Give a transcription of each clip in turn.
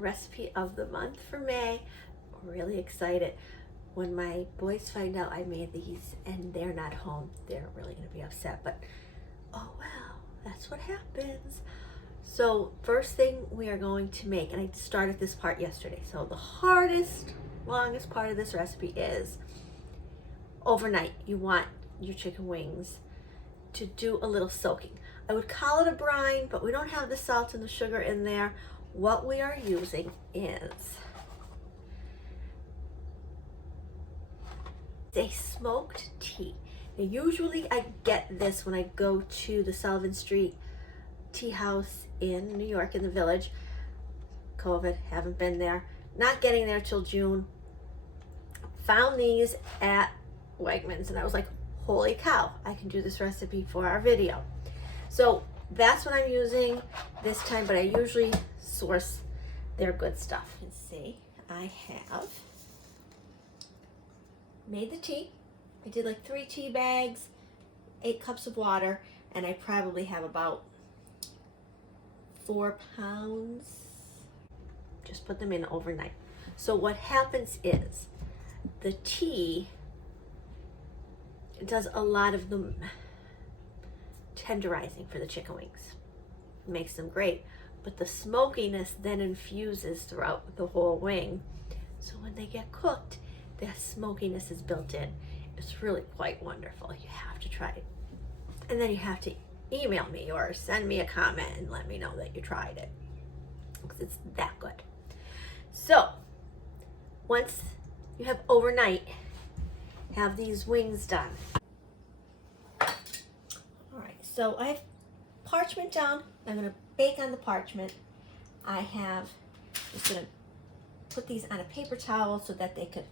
recipe of the month for May. Really excited. When my boys find out I made these and they're not home, they're really going to be upset, but oh well, that's what happens. So first thing we are going to make, and I started this part yesterday, so the hardest, longest part of this recipe is overnight. You want your chicken wings to do a little soaking. I would call it a brine, but we don't have the salt and the sugar in there. What we are using is a smoked tea. Now, usually I get this when I go to the Sullivan Street Tea House in New York in the Village. COVID, haven't been there. Not getting there till June. Found these at Wegmans and I was like, holy cow, I can do this recipe for our video. So that's what I'm using this time, but I usually source their good stuff. You can see I have made the tea. I did like 3 tea bags, 8 cups of water, and I probably have about 4 pounds. Just put them in overnight. So what happens is the tea does a lot of the tenderizing for the chicken wings. It makes them great, but the smokiness then infuses throughout the whole wing. So when they get cooked, the smokiness is built in. It's really quite wonderful. You have to try it. And then you have to email me or send me a comment and let me know that you tried it, because it's that good. So once you have overnight, have these wings done. All right, so I have parchment down. I'm gonna bake on the parchment. I have, just gonna put these on a paper towel so that they could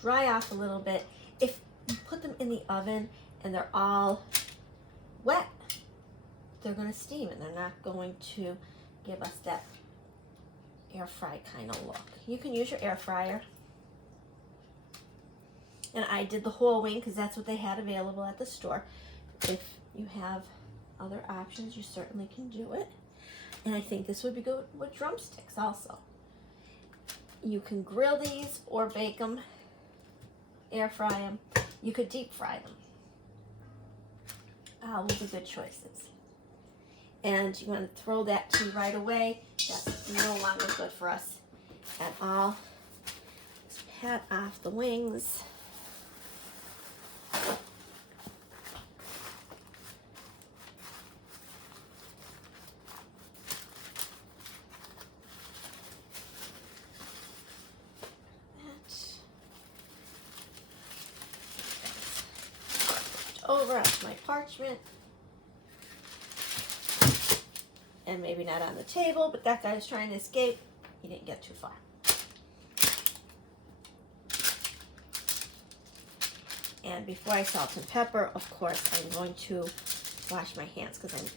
dry off a little bit. If you put them in the oven and they're all wet, they're gonna steam and they're not going to give us that air fry kind of look. You can use your air fryer. And I did the whole wing because that's what they had available at the store. If you have other options, you certainly can do it. And I think this would be good with drumsticks also. You can grill these or bake them, air fry them. You could deep fry them. All of the good choices. And you want to throw that tea right away. That's no longer good for us at all. Just pat off the wings. Over onto my parchment, and maybe not on the table, but that guy's trying to escape. He didn't get too far. And before I salt and pepper, of course, I'm going to wash my hands because I'm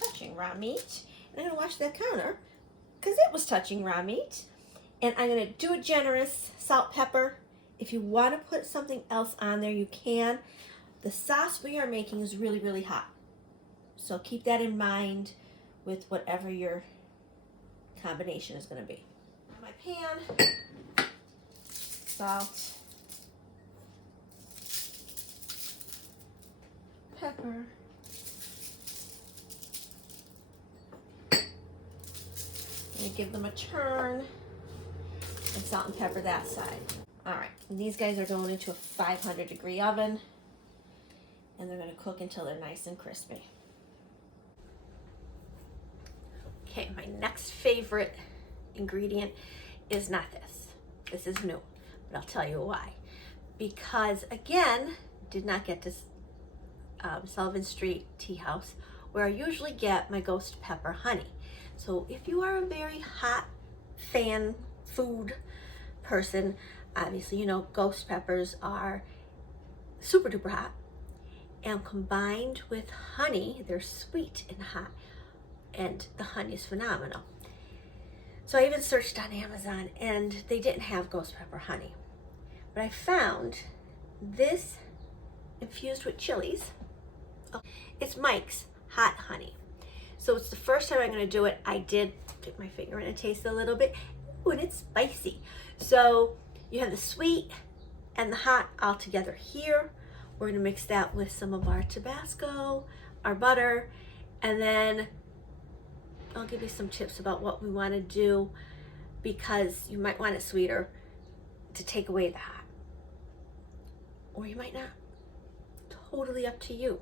touching raw meat. And I'm going to wash that counter because it was touching raw meat. And I'm going to do a generous salt, pepper. If you want to put something else on there, you can. The sauce we are making is really, really hot. So keep that in mind with whatever your combination is going to be. My pan, salt, pepper, and give them a turn, and salt and pepper that side. All right, and these guys are going into a 500-degree oven. And they're going to cook until they're nice and crispy. Okay, my next favorite ingredient is not this. This is new, but I'll tell you why. Because again, did not get to Sullivan Street Tea House, where I usually get my ghost pepper honey. So if you are a very hot fan food person, obviously you know ghost peppers are super duper hot. And combined with honey, they're sweet and hot, and the honey is phenomenal. So I even searched on Amazon and they didn't have ghost pepper honey, but I found this infused with chilies. Oh, it's Mike's hot honey. So it's the first time I'm going to do it. I did stick my finger in and taste a little bit. Ooh, and it's spicy. So you have the sweet and the hot all together here. We're gonna mix that with some of our Tabasco, our butter, and then I'll give you some tips about what we wanna do, because you might want it sweeter to take away the hot. Or you might not. Totally up to you.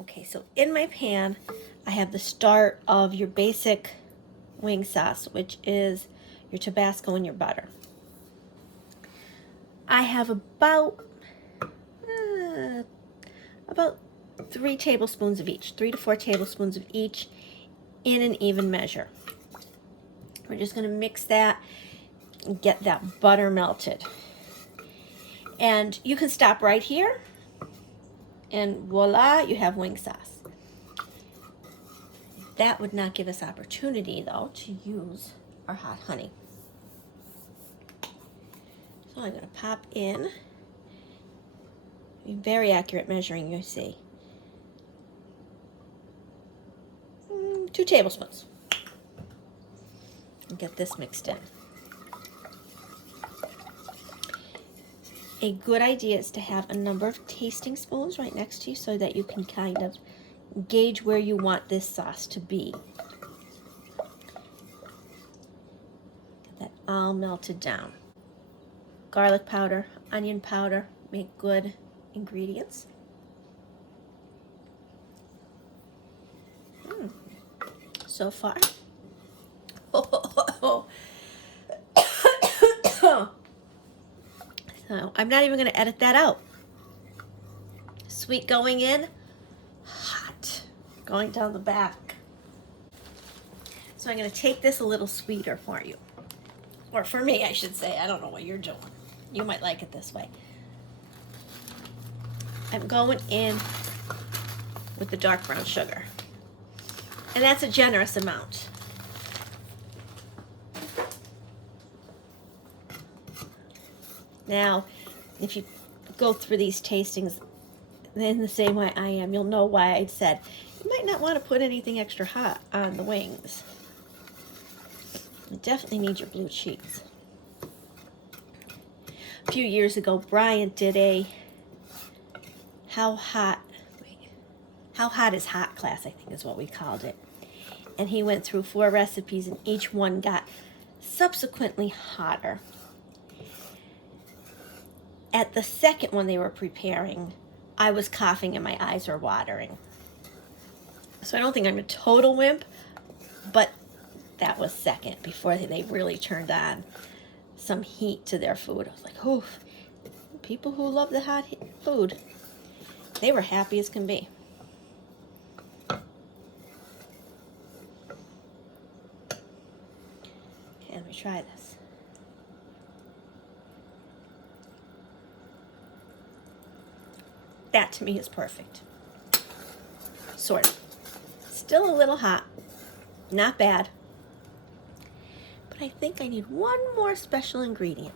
Okay, so in my pan, I have the start of your basic wing sauce, which is your Tabasco and your butter. I have about 3 tablespoons of each, 3 to 4 tablespoons of each in an even measure. We're just gonna mix that and get that butter melted. And you can stop right here, and voila, you have wing sauce. That would not give us opportunity, though, to use our hot honey. So I'm going to pop in, very accurate measuring, you see, 2 tablespoons. And get this mixed in. A good idea is to have a number of tasting spoons right next to you so that you can kind of gauge where you want this sauce to be. Get that all melted down. Garlic powder, onion powder, make good ingredients. So far. So I'm not even going to edit that out. Sweet going in, hot going down the back. So I'm going to take this a little sweeter for you. Or for me, I should say. I don't know what you're doing. You might like it this way. I'm going in with the dark brown sugar. And that's a generous amount. Now, if you go through these tastings in the same way I am, you'll know why I said you might not want to put anything extra hot on the wings. You definitely need your blue cheese. A few years ago, Brined did a How Hot is Hot class, I think is what we called it. And he went through 4 recipes, and each one got subsequently hotter. At the second one they were preparing, I was coughing and my eyes were watering. So I don't think I'm a total wimp, but that was second, before they really turned on some heat to their food. I was like, oof, people who love the hot food, they were happy as can be. Okay, let me try this. That to me is perfect. Sort of. Still a little hot. Not bad. But I think I need one more special ingredient.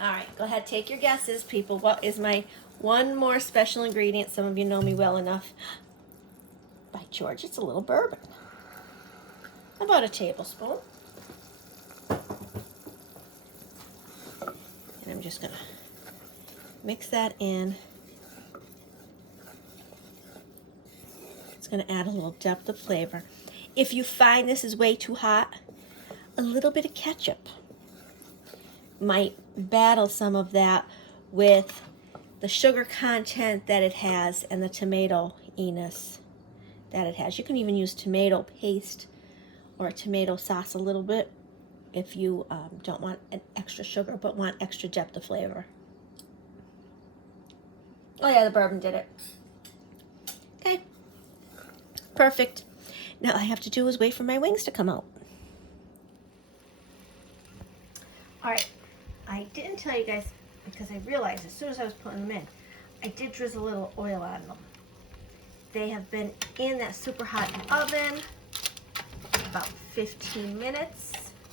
All right, go ahead, take your guesses, people. What is my one more special ingredient? Some of you know me well enough. By George, it's a little bourbon. About a tablespoon. And I'm just gonna mix that in. It's gonna add a little depth of flavor. If you find this is way too hot, a little bit of ketchup might battle some of that with the sugar content that it has and the tomato-iness that it has. You can even use tomato paste or tomato sauce a little bit if you don't want an extra sugar but want extra depth of flavor. Oh yeah, the bourbon did it. Okay, perfect. Now all I have to do is wait for my wings to come out. All right, I didn't tell you guys because I realized as soon as I was putting them in, I did drizzle a little oil on them. They have been in that super hot oven about 15 minutes.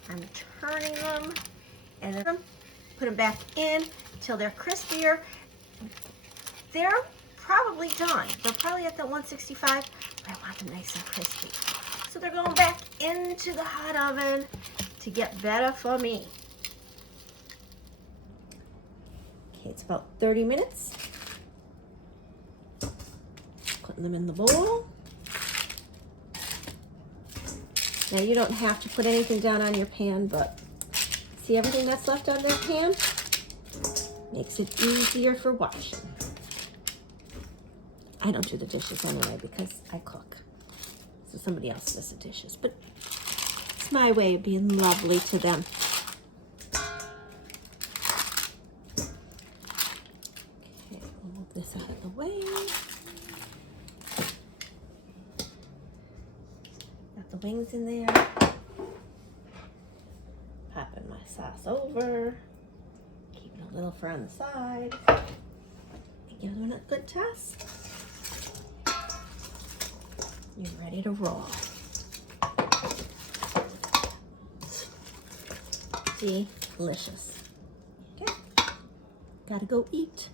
I'm turning them, And then put them back in till they're crispier. They're probably done. They're probably at the 165, but I want them nice and crispy. So they're going back into the hot oven to get better for me. Okay, it's about 30 minutes. Putting them in the bowl. Now you don't have to put anything down on your pan, but see everything that's left on the pan? Makes it easier for washing. I don't do the dishes anyway because I cook. So somebody else does the dishes, but it's my way of being lovely to them. Okay, we'll move this out of the way. Got the wings in there. Popping my sauce over. Keeping a little for on the side. And give them a good toss. You're ready to roll. Delicious. Okay, gotta go eat.